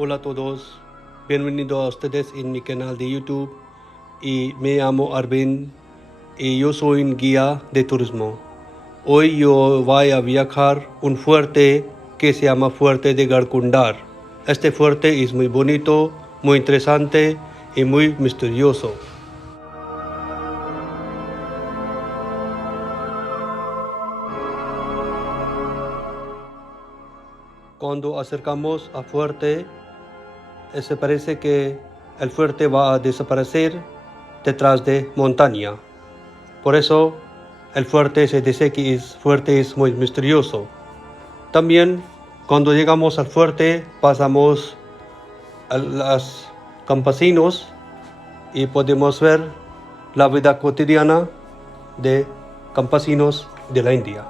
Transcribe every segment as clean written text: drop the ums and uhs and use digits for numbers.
Hola a todos, bienvenidos a ustedes en mi canal de YouTube y me llamo Arvind y yo soy un guía de turismo. Hoy yo voy a viajar un fuerte que se llama Fuerte de Garkundar. Este fuerte es muy bonito, muy interesante y muy misterioso. Cuando acercamos al fuerte, se parece que el fuerte va a desaparecer detrás de montaña. Por eso el fuerte se dice que es muy misterioso. También cuando llegamos al fuerte pasamos a los campesinos y podemos ver la vida cotidiana de campesinos de la India.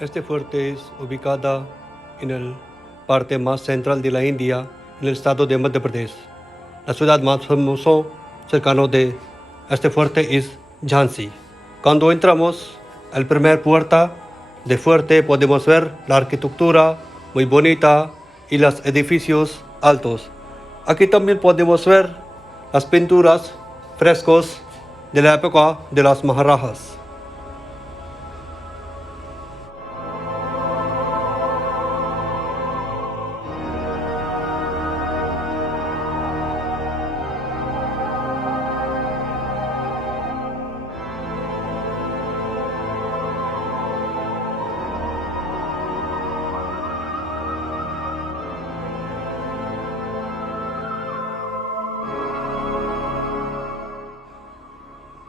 Este fuerte es ubicado en la parte más central de la India, en el estado de Madhya Pradesh. La ciudad más famosa cercano de este fuerte es Jhansi. Cuando entramos al primer puerta de fuerte podemos ver la arquitectura muy bonita y los edificios altos. Aquí también podemos ver las pinturas, frescos de la época de las Maharajas.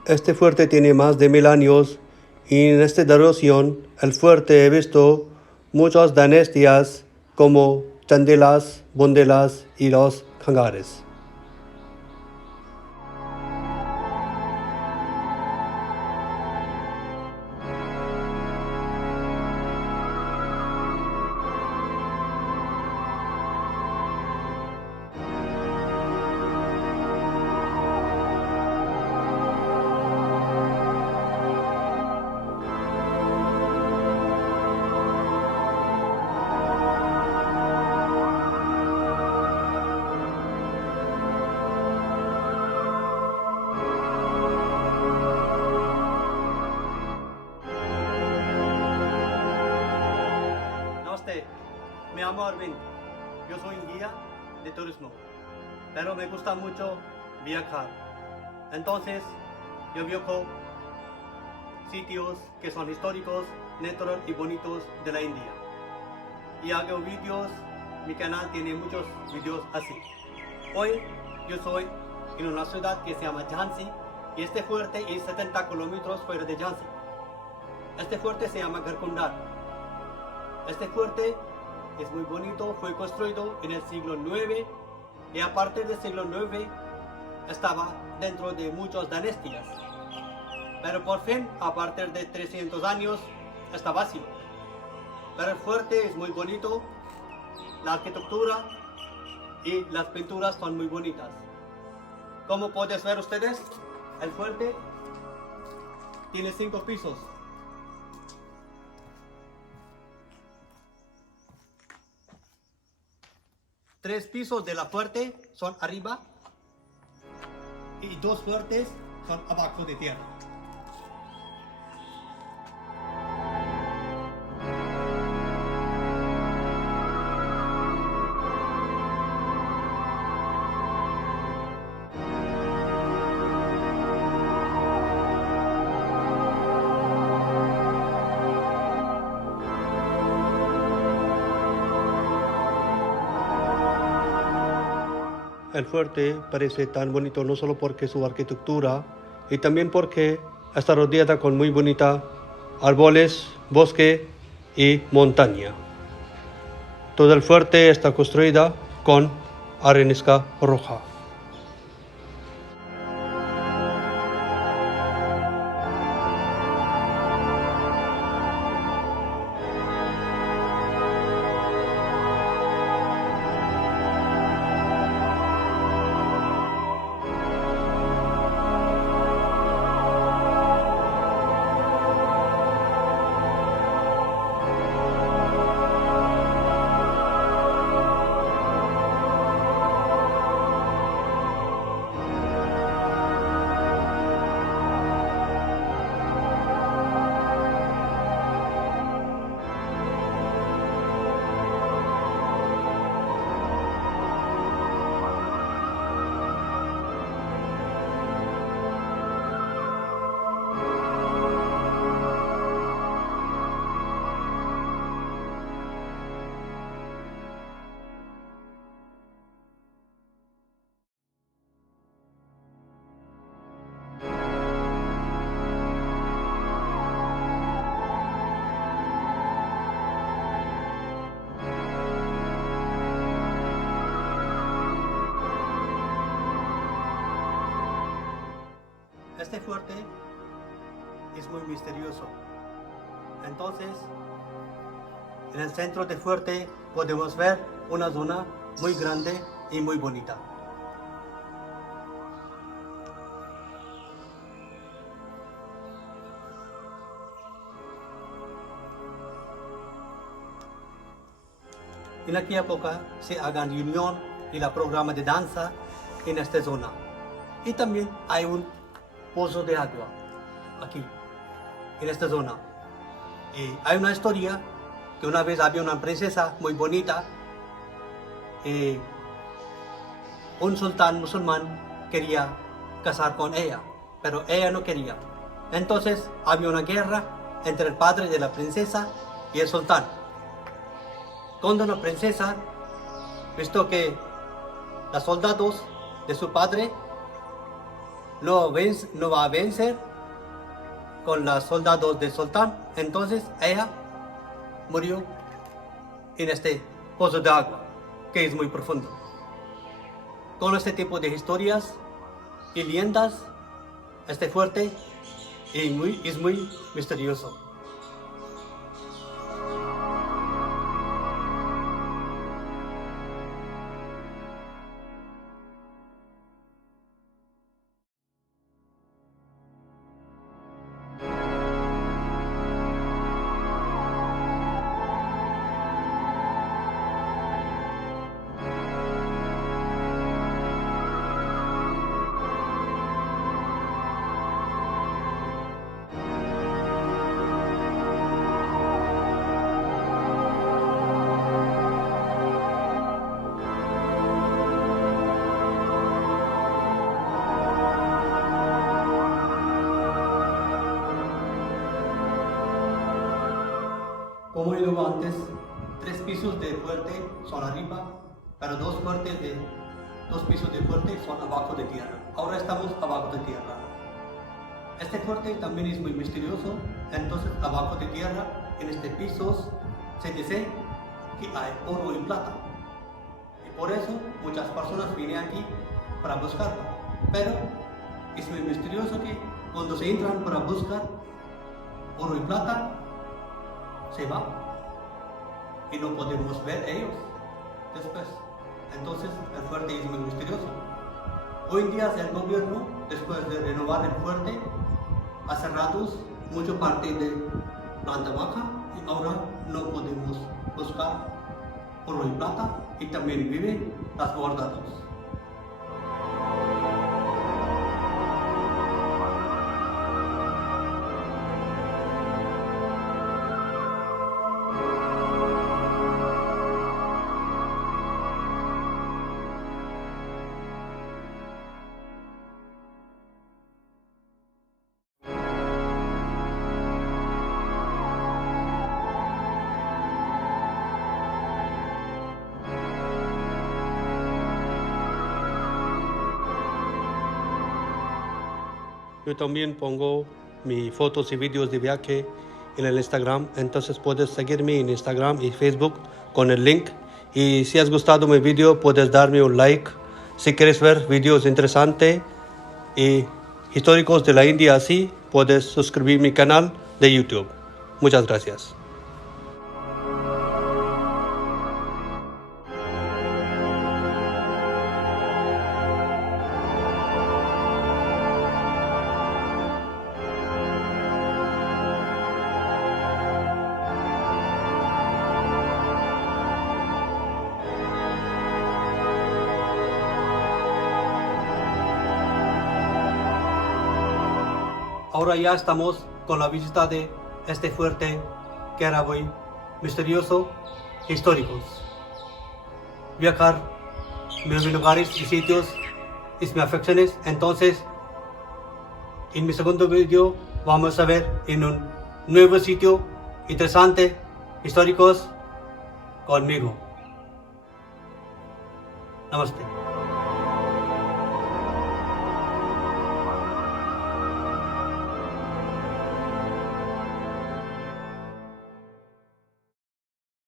Este fuerte tiene más de 1000 años y en esta duración el fuerte ha visto muchas dinastías como Chandelas, Bundelas y los Khangares. Namaste, me llamo Arvind, yo soy un guía de turismo, pero me gusta mucho viajar. Entonces, yo viajo sitios que son históricos, natural y bonitos de la India. Y hago vídeos, mi canal tiene muchos vídeos así. Hoy yo soy en una ciudad que se llama Jhansi y este fuerte es 70 kilómetros fuera de Jhansi. Este fuerte se llama Garkundar. Este fuerte es muy bonito, fue construido en el siglo IX y a partir del siglo IX estaba dentro de muchas dinastías. Pero por fin, a partir de 300 años, está vacío. Pero el fuerte es muy bonito, la arquitectura y las pinturas son muy bonitas. Como pueden ver ustedes, el fuerte tiene 5 pisos. Tres pisos de la fuerte son arriba y 2 fuertes son abajo de tierra. El fuerte parece tan bonito no solo porque su arquitectura y también porque está rodeada con muy bonita árboles, bosque y montaña. Todo el fuerte está construida con arenisca roja. Este fuerte es muy misterioso. Entonces, en el centro del fuerte podemos ver una zona muy grande y muy bonita. En aquella época se hagan reunión y la programa de danza en esta zona. Y también hay un pozo de agua aquí, en esta zona. Y hay una historia que una vez había una princesa muy bonita y un sultán musulmán quería casar con ella, pero ella no quería. Entonces había una guerra entre el padre de la princesa y el sultán. Cuando la princesa, visto que los soldados de su padre no va a vencer con los soldados del sultán, entonces ella murió en este pozo de agua, que es muy profundo. Con este tipo de historias y leyendas, este fuerte es muy misterioso. Como he dicho antes, 3 pisos de fuerte son arriba, pero 2 pisos de fuerte son abajo de tierra. Ahora estamos abajo de tierra. Este fuerte también es muy misterioso, entonces abajo de tierra, en este piso, se dice que hay oro y plata. Y por eso muchas personas vienen aquí para buscarlo. Pero es muy misterioso que cuando se entran para buscar oro y plata, se va y no podemos ver ellos después. Entonces el fuerte es muy misterioso. Hoy en día el gobierno, después de renovar el fuerte, hace ratos mucho parte de planta baja y ahora no podemos buscar oro y plata y también viven las guardados. Yo también pongo mis fotos y vídeos de viaje en el Instagram, entonces puedes seguirme en Instagram y Facebook con el link. Y si has gustado mi video, puedes darme un like. Si quieres ver vídeos interesantes y históricos de la India así, puedes suscribir mi canal de YouTube. Muchas gracias. Ahora ya estamos con la visita de este fuerte que era muy misterioso, históricos. Viajar en lugares y sitios es mi afición, entonces en mi segundo video vamos a ver en un nuevo sitio interesante, históricos, conmigo. Namaste.